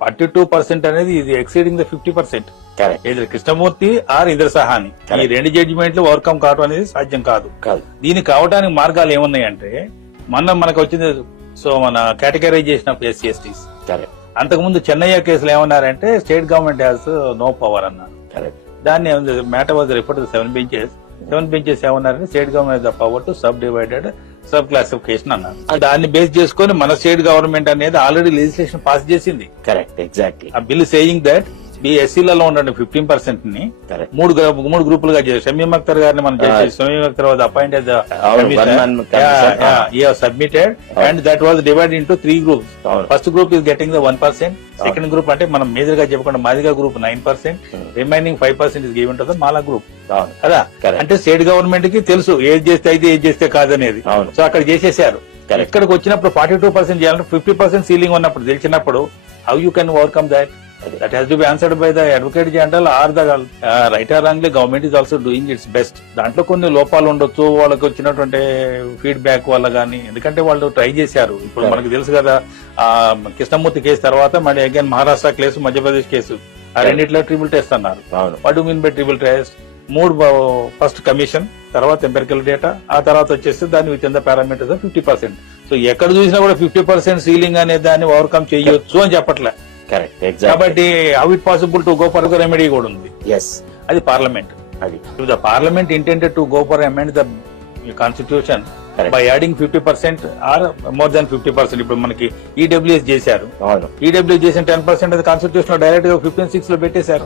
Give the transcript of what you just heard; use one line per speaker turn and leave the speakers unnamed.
Forty two percent అనేది ఇది exceeding the fifty percent
correct
ఇది కృష్ణమూర్తి ఆర్ ఇంద్ర సహాని ఈ. రెండు జడ్జిమెంట్లు ఓవర్కమ్ కావడం అనేది సాధ్యం కాదు.
కాదు.
దీనికి కావడానికి మార్గాలు ఏమున్నాయంటే మొన్న మనకు వచ్చింది సో మన categorization of SC STs
correct
అంతకుముందు చెన్నయ్య కేసులో ఏమన్నారంటే state government has no power అన్నారు.
కరెక్ట్
దాన్ని matter was report seven benches seven benches ఏమన్నారంటే state government the power to sub divided sub classification అన్నారు దాన్ని బేస్ చేసుకొని మన స్టేట్ గవర్నమెంట్ అనేది ఆల్రెడీ లెజిస్లేషన్ పాస్ చేసింది.
కరెక్ట్ ఎగ్జాక్ట్లీ
ఆ బిల్ సేయింగ్ దట్ ఈ ఎస్సీలలో ఉండండి ఫిఫ్టీన్
పర్సెంట్ని.
మూడు మూడు గ్రూపులుగా చేసి షమీమ్ అఖ్తర్ గారిని మనం. చేసి Shamim Akhtar was appointed. Submitted and that was divide into three groups first group is getting the one percent second group అంటే మనం మేజర్గా చెప్పకుండా Madiga group nine percent. Remaining five percent is given to the Mala group కదా. అంటే state గవర్నమెంట్కి తెలుసు ఏది చేస్తే అయితే ఏది చేస్తే కాదనేది. సో అక్కడ చేసేసారు. ఇక్కడికి వచ్చినప్పుడు ఫార్టీ టూ పర్సెంట్ చేయాలంటే ఫిఫ్టీ పర్సెంట్ సీలింగ్ ఉన్నప్పుడు తెలిసినప్పుడు how you can overcome that that has to be answered by the advocate general or the right or wrongly government is also doing its best దాంట్లో కొన్ని లోపాలు ఉండొచ్చు వాళ్ళకి వచ్చినటువంటి feedback వల్ల కానీ ఎందుకంటే వాళ్ళు ట్రై చేశారు. ఇప్పుడు. మనకు తెలుసు కదా ఆ కృష్ణమూర్తి కేసు తర్వాత మళ్ళీ again Maharashtra case Madhya Pradesh case. ఆ. రెండిట్లో ట్రిపుల్ టెస్ట్ అన్నారు. What mean by triple test మూడు ఫస్ట్ కమిషన్ తర్వాత ఎంపెరికల్ డేటా ఆ తర్వాత వచ్చేసి దాని with in the parameters fifty percent so ఎక్కడ చూసినా కూడా ఫిఫ్టీ పర్సెంట్ సీలింగ్ అనే దాన్ని ఓవర్కమ్ చేయొచ్చు అని చెప్పట్లే.
కరెక్ట్
కాబట్టి how it possible to go for remedy కూడా ఉంది.
ఎస్
అది పార్లమెంట్
అది.
The parliament intended to go for amend the constitution. By adding fifty percent or more than fifty percent ఇప్పుడు మనకి ఈడబ్ల్యూఎస్ చేశారు.
అవును.
ఈడబ్ల్యూ చేసిన టెన్ పర్సెంట్ అది కాన్స్టిట్యూషన్ డైరెక్ట్గా ఫిఫ్టీన్ సిక్స్లో పెట్టేశారు.